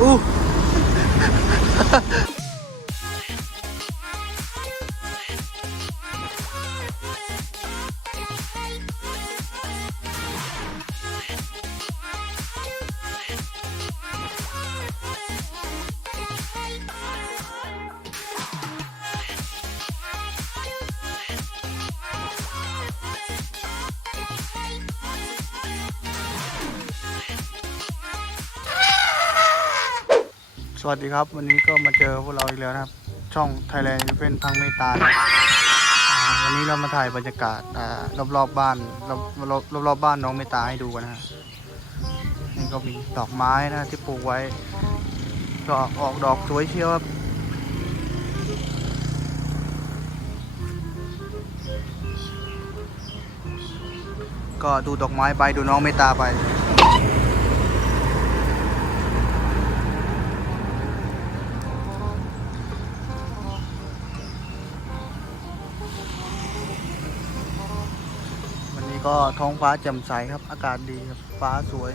อู้ วัสดีครับ วันนี้ก็มาเจอพวกเราอีกแล้วนะครับ ช่อง Thailand e l e p h a n t พังเมตาวันนี้เรามาถ่ายบรรยากาศรอบรอบๆบ้านรอบรอบรอบๆบ้านน้องเมตาให้ดูกันนะฮะนี่ก็มีดอกไม้นะที่ปลูกไว้ก็ออกดอกสวยเชียวครับก็ดูดอกไม้ไปดูน้องเมตาไป ก็ท้องฟ้าแจ่มใสครับ อากาศดีครับ ฟ้าสวย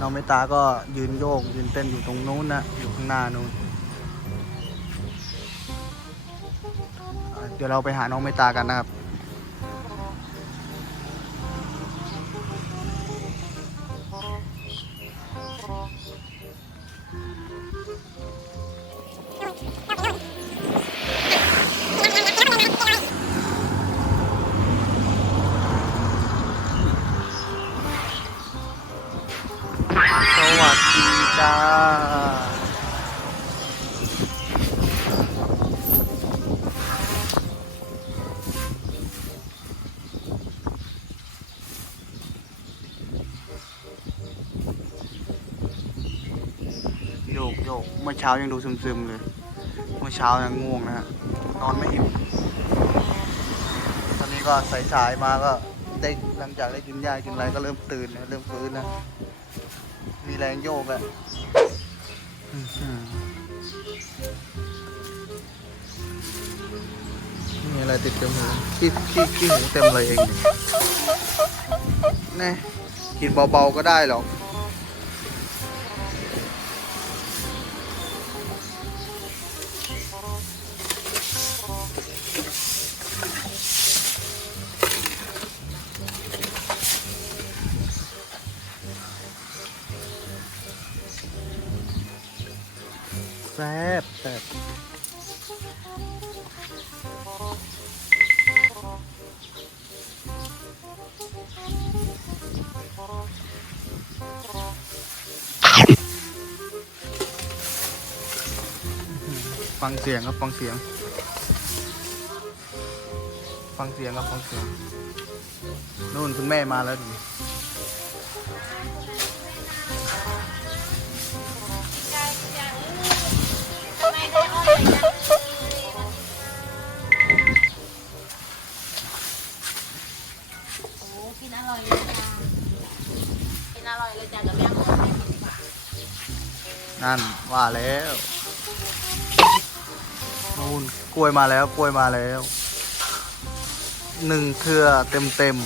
น้องเมตาก็ยืนโยก ยืนเต้นอยู่ตรงนู้นนะ อยู่ข้างหน้านู้น เดี๋ยวเราไปหาน้องเมตากันนะครับ โยกเมื่อเช้ายังดูซึมๆเลย เมื่อเช้ายังง่วงนะฮะนอนไม่อิ่มตอนนี้ก็สายๆมาก็ได้หลังจากได้กินยากินอะไรก็เริ่มตื่นนะเริ่มฟื้นนะมีแรงโยกอะมีอะไรติดจมูขี้ขี้ขี้หูเต็มเลยเองนี่กินเบาๆก็ได้หรอก แซ่บแซ่บฟังเสียงครับฟังเสียง ฟังเสียงครับฟังเสียงนู่นคุณแม่มาแล้วดิ กินอร่อยเลยจ้ากินอร่อยเลยจ้ากับแม่หมูแม่กินดีกว่านั่นว่าแล้วนู่นกล้วยมาแล้วกล้วยมาแล้วหนึ่งเครือเต็มเต็ม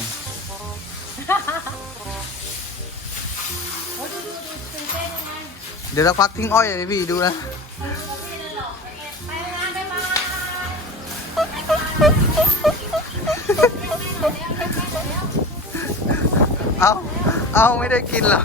โอ้ดูดูดูตื่นเต้นยังไงๆเดี๋ยวสักพักทิ้งอ้อยเลยพี่ดูนะ เอาเอาไม่ได้กินหรอ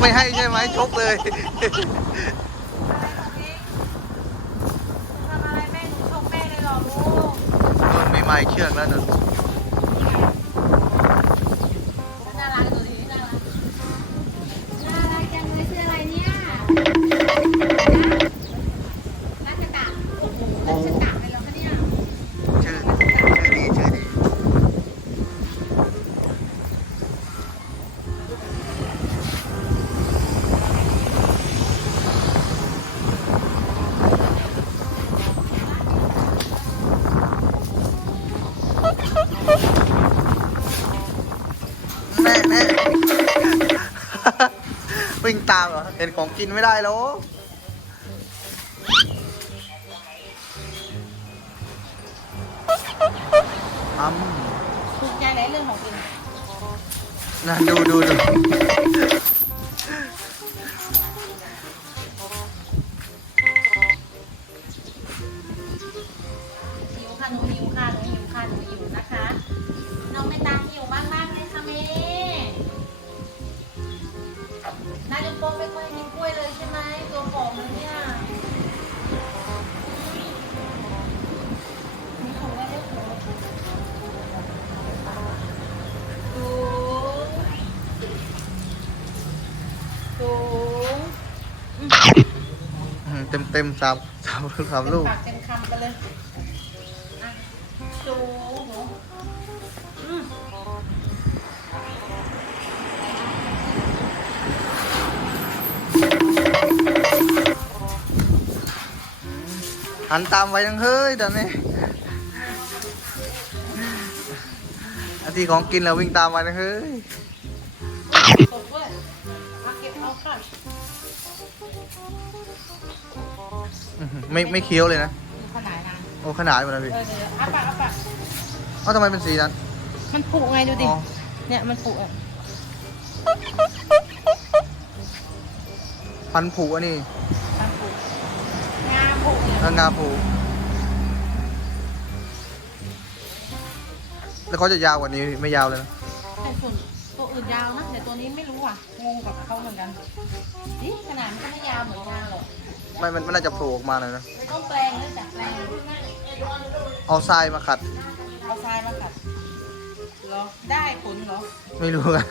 ไม่ให้ใช่ไหมชกเลยทำไม่ลูกทุกไม่เชือกแล้วหนะ วิ่งตามเหรอ เห็นของกินไม่ได้แล้วอ้ำถูกใจไหนเรื่องของกินนะดูดูดูหิวค่ะหนูหิวค่ะหนูหิวค่ะหนูหิว เต็มเต็มๆสามสามสามลูกเต็มปากเต็มคำไปเลยอะสูงหนูอืมหันตามไว้ยังเฮ้ยตอนนี้อาทีของกินแล้ววิ่งตามไว้ยังเฮ้ยตกด้วยมาเก็บเอาค่ะ อื้อหือไม่ไม่เคี้ยวเลยนะดูขนาดนั้นโอ้ขนาดหมดนะพี่เออเดี๋ยวอ้าปากอ้าปากเอ้าทำไมเป็นสีนั้นมันผุไงดูดิ อ๋อเนี่ยมันผุอะพันธุ์ผูอันนี้มันผุงามผุเนี่ยเอองาผูแล้วเขาจะยาวกว่านี้ไม่ยาวเลยนะแต่ส่วน ตัวอื่นยาวนะแต่ตัวนี้ไม่รู้อะงงกับเขาเหมือนกันนี่ขนาดมันก็ไม่ยาวเหมือนกันหรอกไม่มันมันน่าจะโผล่ออกมาเลยนะ ต้องแปลงเนื่องจากแปลงเอาทรายมาขัด เอาทรายมาขัดเหรอได้ผลเหรอ ไม่รู้อะ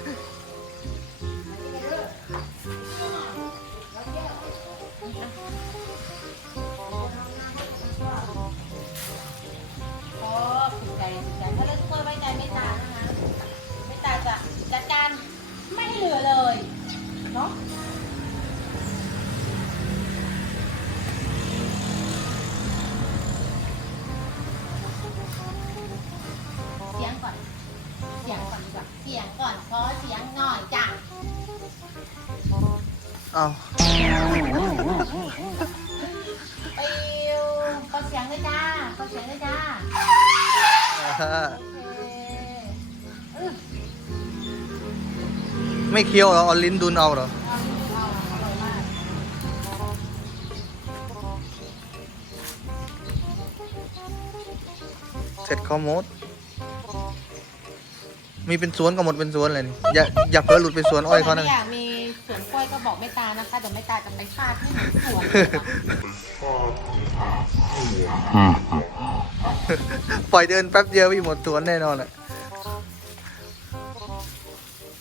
อนขอเสียงหน่อยจ้ะเอาปิวขอเสียงเลยจ้าขอเสียงเลยจ้าอ่าโอเคเออไม่เคี้ยวเหรอเอาลิ้นดุนเอาเหรอเอาที่เอาอร่อยมากเสร็จข้าวหมด มีเป็นสวนก็หมดเป็นสวนเลยนี่อย่าอย่าเพิ่หลุดไปสวนอ้อยเขานะถ้าอยากมีสวนกล้วยก็บอกไม่ตานะคะเดี๋ยวไม่ตาจะไปฟาดให้เหมือนสวนเลยค่ะปล่อยเดินแป๊บเดียวพี่หมดสวนแน่นอนแหละ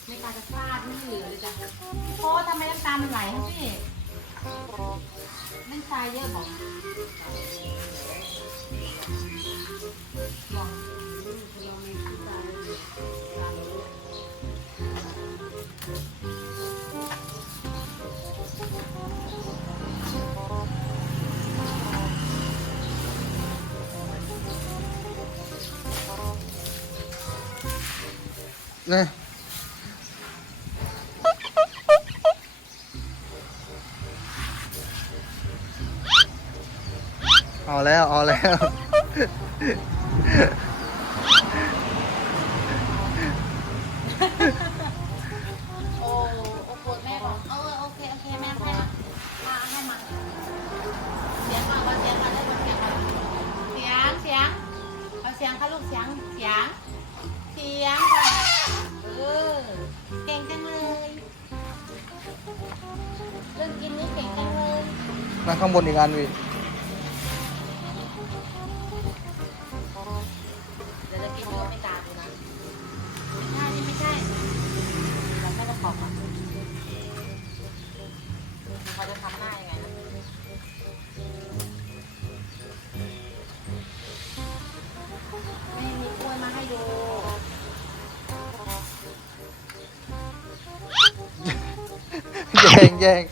ไม่ตาจะฟาดไม่เหลือเลยจ้ะเพราะว่าทำไมน้ำตามันไหลครับพี่เล่นทรายเยอะบอก นะเอาแล้ว เอาแล้ว ข้างบนอีกอันพี่เดี๋ยวเรากินเนื้อไม่ตามดูนะใช่นี่ไม่ใช่เราไม่ต้องอกอะเขาจะทำหน้ยังไงนะไม่มีกวยมาให้ดูแย่งแย่ง